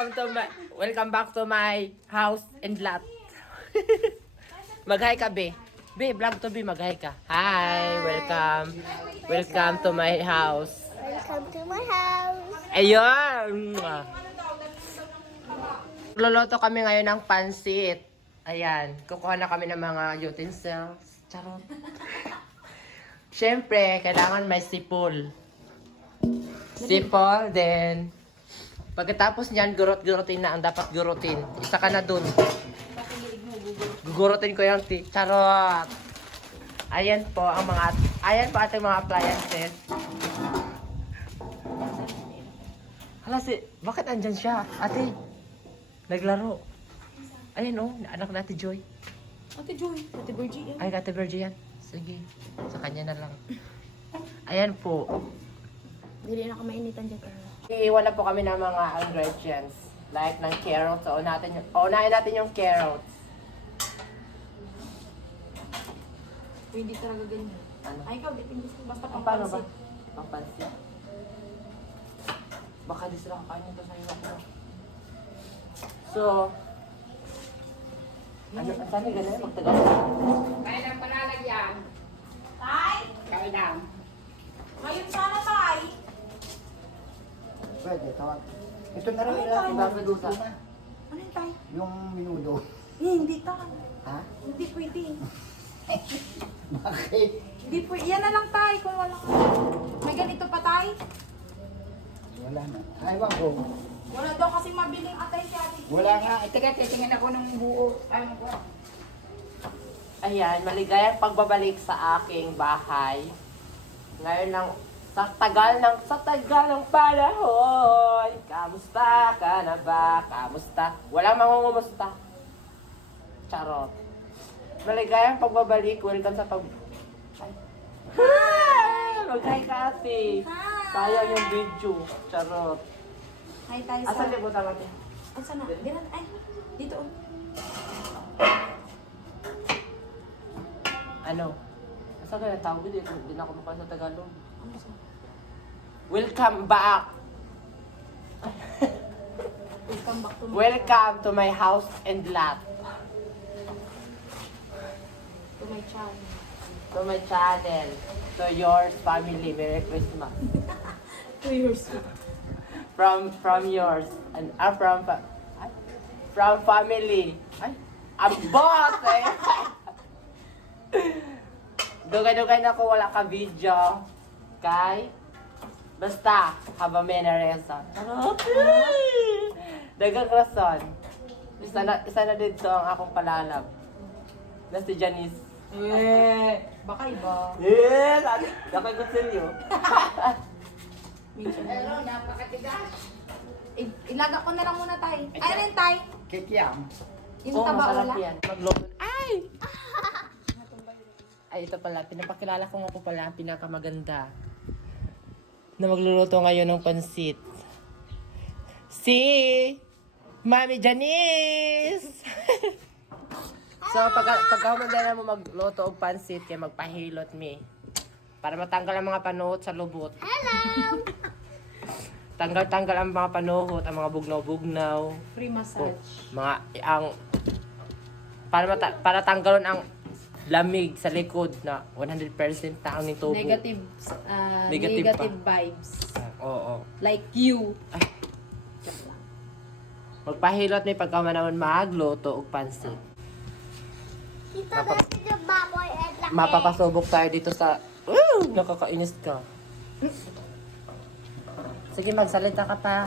welcome back to my house and lot. Mag-hi ka, be. Be, vlog to be, mag-hi ka. Hi, welcome. Welcome to my house. Welcome to my house. Ayun. Luluto kami ngayon ng pansit. Ayan, kukuha na kami ng mga utensils. Charot. Siyempre, kailangan may sipol. Sipol, then pagkatapos niyan, gurot-gurotin na ang dapat gurutin. Isa ka na dun. Gugurutin ko yung charot. Ayan po ating mga appliances. Hala bakit andyan siya? Ate, naglaro. Ayan anak na Ate Joy. Ate Joy, Ate Virgie yan. Ay, Ate Virgie yan. Sige, sa kanya na lang. Ayan po. Hindi na kamainitan dyan. Iiwan na po kami ng mga ingredients. Like ng carrots. Unahin natin yung carrots. Hindi talaga ganyan. Ano? Ay, ikaw, di gusto basta Ang pang paano ba? pansit. Pangpansit? Baka di sila kakain nito sa iyo. So, saan yung ganun? Magtagal na. Kaya lang palalagyan. Tay! Kaya lang. Ngayon sana, Tay! Pwede, tawag. Ito na rin Ay, ilang tayo. ibabagdusa. Ano yun, Tay? Yung minudo. Hindi, Tay. Ha? Hindi pwede. Bakit? Hindi pwede. Yan na lang, Tay, kung wala ka. May ganito pa, Tay? Wala na. Aywan ko. Wala daw kasi mabiling atay si Ate. Wala nga. Teka, titingin ako ng buo. Ano ko? Ayan, maligayang pagbabalik sa aking bahay. Ngayon lang, sa tagal ng panahon. Kamusta ka na ba? Kamusta? Walang mangungumusta. Charot. Maligayang pagbabalik. Welcome sa Hi! Mag-hi ka, ate. Hi! Sayang yung video. Charot. Hi, Tay. Asan yung butang natin? Asan na? Diyan. Ay, dito. Ano? Asa ka na tawag? Hindi na ako mukha sa Tagalog. Ano sa? Welcome back! Welcome back to my Welcome to my house and lot. to my channel. To my channel. To yours family. Merry Christmas. 2 years. From yours. And from family. Ay, ang boss eh! Dugay-dugay na ko wala ka video. Kay basta haba may na reason. Dagang rason. Isa na dito ang akong palalab. Na si Janice. Baka iba. Yes! Dapat ko seryo. Pero napakatigas. Ilaga ko na lang muna, Tay. Ay, ano yun, Tay? Kikiam. Yung Oo, masarap tabaola? yan. Magluto. Ay! Ay, ito pala. Pinapakilala ko nga po pala ang pinakamaganda na magluluto ngayon ng pansit. Si Mami Janice! So, pagka na mo magluto og pansit, kaya magpahilot mi. Para matanggal ang mga panuhot sa lubot. Hello. Tanggal-tanggal ang mga panuhot, ang mga bugnaw-bugnaw. Free Oh, massage. para tanggalon ang lamig sa likod na 100% na ang nitubo. Negative, Negative negative pa. vibes. Oo. Like you. Magpahilot ni pagkamanawon magluto og pansit. Kita natin yung baboy at laki. Mapapasubok tayo dito sa nakakainis ka. Sige, magsalita ka pa.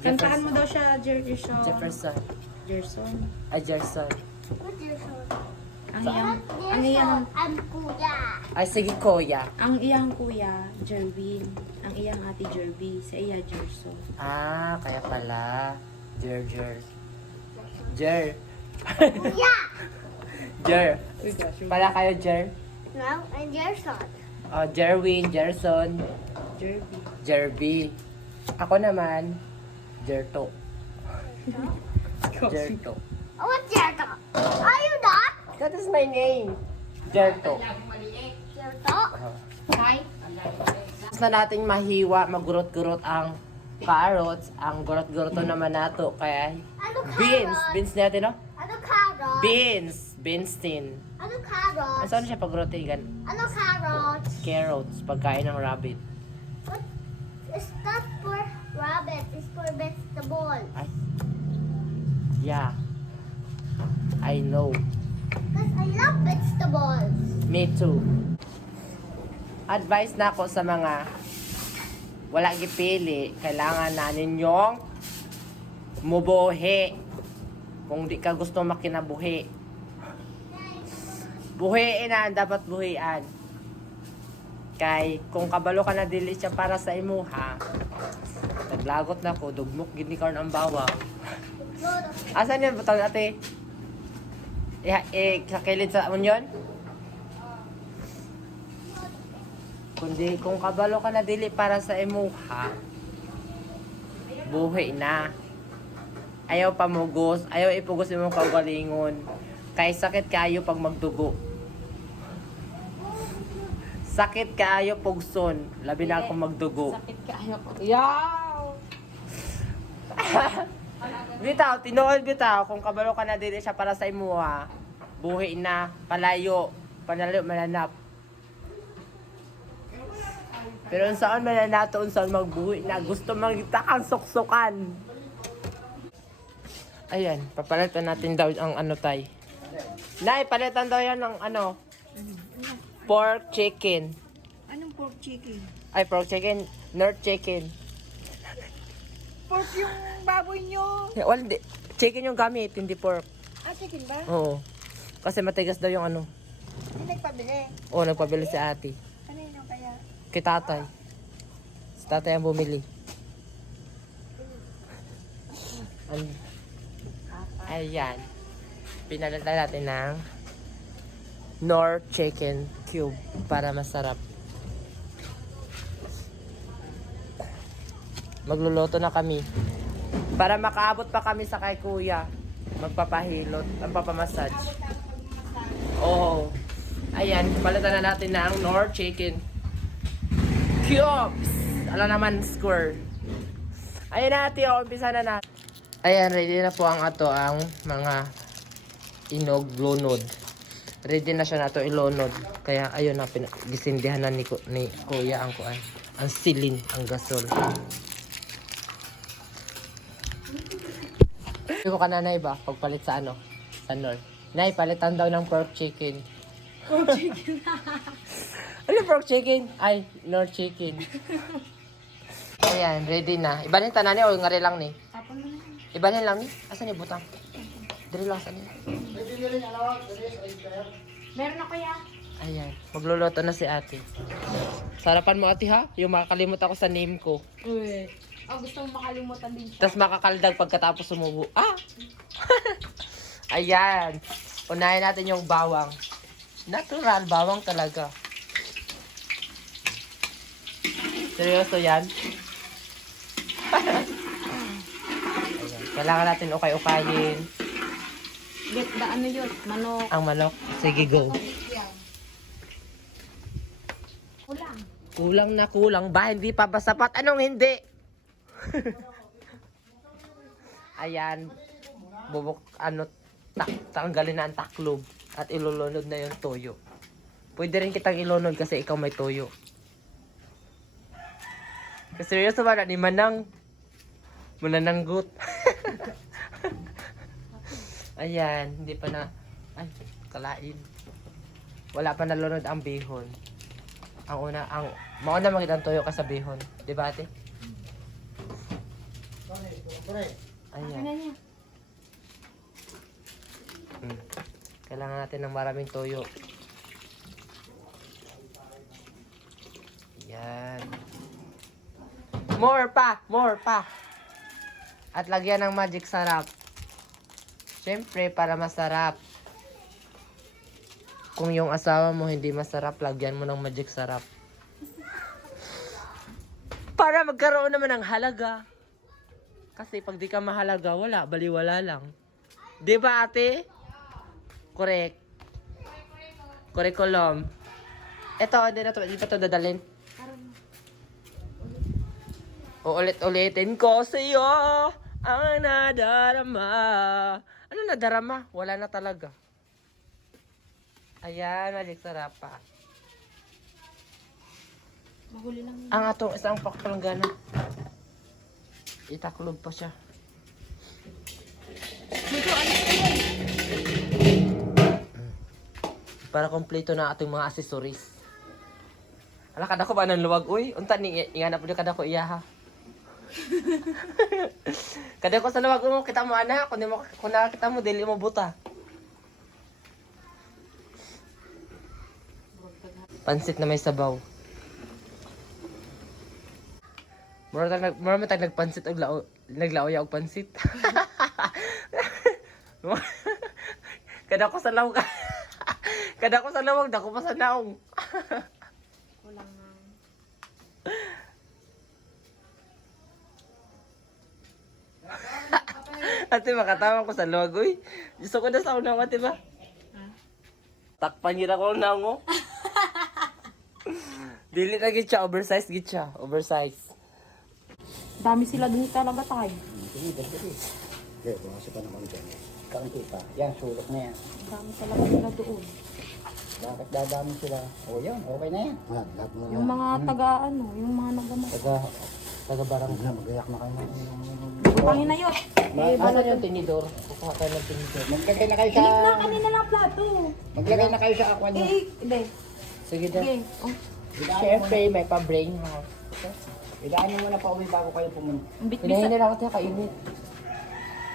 Kantahan mo daw siya, Jerson. Jefferson. Jerson. Jerson. What's your son? Ang iyang, What's ang your iyang, son? I'm kuya. Ay, sige, Kuya. ang iyang kuya, Jerwin. Ang iyang ate, Jerby. Sa iya, Jerson. Ah, kaya pala. Jer. Jer. Kuya. Jer. Pala kayo, Jer. No, I'm your son. Jerwin, Jerson, Jerby. Jerby. Ako naman, Jerto. Jerto. Oh, what's your dog? Are you not? That is my name. Jerto. Your dog? Tapos na nating mahiwa, magurot-gurot ang carrots. Ang gurot-guroto naman nato kay Ano beans. carrot? Beans natin, no? Ano carrot? Beans. Beans tin. Ano carrot? Saan siya pag-rotigan? Ano carrot? Carrots. Pagkain ng rabbit. What? It's not for rabbit. It's for vegetable. Ay. Yeah. I know. Because I love vegetables. Me too. Advice na ako sa mga wala gipili, kailangan na ninyong mubuhi. Kung di ka gusto makinabuhi. Buhiin na ang dapat buhian. Kay kung kabalo ka na dili siya para sa imuha, naglagot na ko, dugmok gini karon ang bawang. Load of Asan yan butang ate? Kakilid sa onion? Kundi kung kabalo ka na dili para sa imuha, buhi na. Ayaw pamugos, ayaw ipugos imong kagalingon. Kay sakit kaayo pag magdugo. Sakit kaayo pugson, labi na kung magdugo. Sakit ka ayaw ko. Yaw! Bitaw, tinuod bitaw, kung kabalo ka na dili siya para sa imuha, buhi na, palayo, panalayo, malanap. Pero saan mananato, saan magbuhi na, gusto magtakang suksukan. Ayan, papalitan natin daw ang ano tay. Nay, palitan daw yan ng ano, pork chicken. Anong pork chicken? Ay, pork chicken, North chicken. Pork yung baboy nyo. Well, hindi. Chicken yung gamit, hindi pork. Ah, chicken ba? Oo. Kasi matigas daw yung ano. Hindi nagpabili. Oo, nagpabili si ate. Kanino kaya? Kay tatay. Si tatay ang bumili. Ayan. Pinalitan natin ng Knorr Chicken Cube para masarap. Magluluto na kami. Para makaabot pa kami sa kay kuya. Magpapahilot, magpapamassage. Oo. Ayan, palitan na natin ng Knorr Chicken Cubes. Alam naman, square. Ayan natin, umpisa na natin. Ayan, ready na po ang ato ang mga inog lunod. Ready na siya nato ilunod. Kaya ayun na gisindihan na ni kuya ang kuan. Ang silin, ang gasol. Hindi ko kananay ba pagpalit sa ano? Sa North. Nay, palitan daw ng pork chicken. Pork chicken? Ano pork chicken? Ay, North chicken. Ayan, ready na. Ibalhin tanan ni o ngari lang ni? Tapon mo na yun. Ibalhin lang ni? Asan ni butang? Diri lang sa ni. Meron na kaya? Ayan, magluluto na si ate. Sarapan mo ate ha? Yung makakalimut ako sa name ko. Uy. Oh, gusto mo makalimutan din siya. Tapos makakaldag pagkatapos sumubo. Ah! Ayan. Unahin natin yung bawang. Natural, bawang talaga. Seryoso yan? Ayan. Kailangan natin ukay-ukayin. Get the ano yun? Manok. Ang manok. Sige, go. Kulang. Kulang na kulang ba? Hindi pa ba sapat? Anong hindi? Ayan. Bubuk, ano, tanggalin na ang taklob. At ilulunod na yung toyo. Pwede rin kitang ilunod kasi ikaw may toyo. Kasi seryoso ba na ni Manang? Manananggut. Ayan, hindi pa na. Ay, kalain. Wala pa nalunod ang bihon. Ang una, mauna magandang toyo ka sa bihon. Di ba ate? Ayan. niya? Kailangan natin ng maraming toyo. Yan. More pa. At lagyan ng magic sarap. Siyempre, para masarap. Kung yung asawa mo hindi masarap, lagyan mo ng magic sarap. Para magkaroon naman ng halaga. Kasi pag di ka mahalaga, wala, baliwala lang. Di ba ate? Correct. Curriculum. Ito, hindi pa ito dadalhin. Uulit-ulitin ko sa'yo ang nadarama. Ano nadarama? Wala na talaga. Ayan, malik sarap pa. Mahuli lang. Ang atong isang pakpalanggana. Itaklob pa siya. Dito, ano pa yun? Para kompleto na ating mga accessories. Ala, kada ko ba nang luwag? Uy, unta ni ingana po kada ko iya ha. Kada ko sa luwag mo, kita mo ana. Kung nakakita mo, dili mo buta. Pansit na may sabaw. Mura tag nagpansit og naglaoy og pansit. Kada ko sa lawag. Kada ko sa lawag, dako pa sa naong. Kulang na. Ate, makatawa ko sa lawag, uy. Gusto ko na sa unang ate ba? Takpan nila ko na mo. Dili na gid siya, oversize gid siya. Oversize. Dami sila dun talaga tayo. Sige, dagdag eh. Okay, bukas pa naman dyan. Kaunti pa. Yan, sulok na yan. Dami talaga sila doon. Bakit dadami sila? O yan, okay na yan. Lahat mo Yung mga taga ano, yung mga nagamot. Taga barang. na, magayak na kayo. Pangin na yun. Asan yung tinidor? Kukuha kayo ng tinidor. Maglagay na kayo sa... Inip na kanina lang plato. Maglagay na kayo sa aqua nyo. Hindi. Sige daw. Sige. Oh, Siyempre, may pa-brain mo. Idaan nyo muna pa uwi bago kayo pumunta. ang bitbit Hinahin sa... nila ako tayo kainit.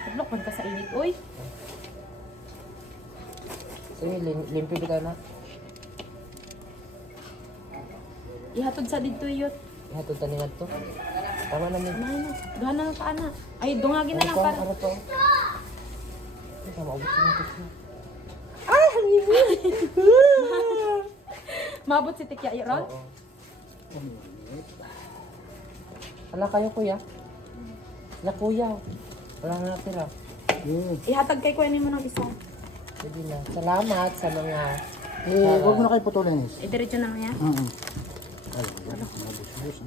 Tablok ka sa init. Uy, Sige, limpid ka na. ihatod sa dito yun. Ihatod taningan to. Tama namin. Ano, gana ka ana. Ay, dungagin na lang para. Ano to? Ay, tama, abot ko ng tikya. Mabot si Tikya Iron. Oo. Ala kayo, kuya. Ala, kuya. Wala na natira. Ihatag kay kuya mo ng isa. Sige na. Salamat sa mga... Huwag mo na kayo putulin. Diretso na niya. Ay, wala. Mabus-bus.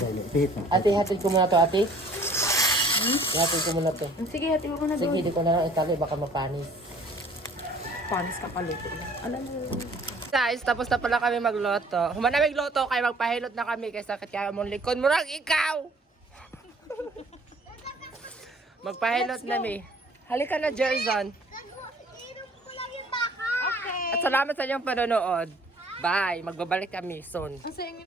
Dahil, ipihit mo. Ate, hatid ko muna to, ate. Hatid ko muna to. Sige, hati mo na Sige, doon. di ko na lang itali. Baka mapanis. Panis ka paluto. Alam mo. Guys, tapos na pala kami magloto. Humana magloto, kaya magpahilot na kami. Kaya sakit kaya mong likod. Murang ikaw! Magpahilot na mi. Halika na, Jerzon. Inom ko lang yung baka. Okay. At salamat sa inyong panonood. Bye. Magbabalik kami soon. Ang sayang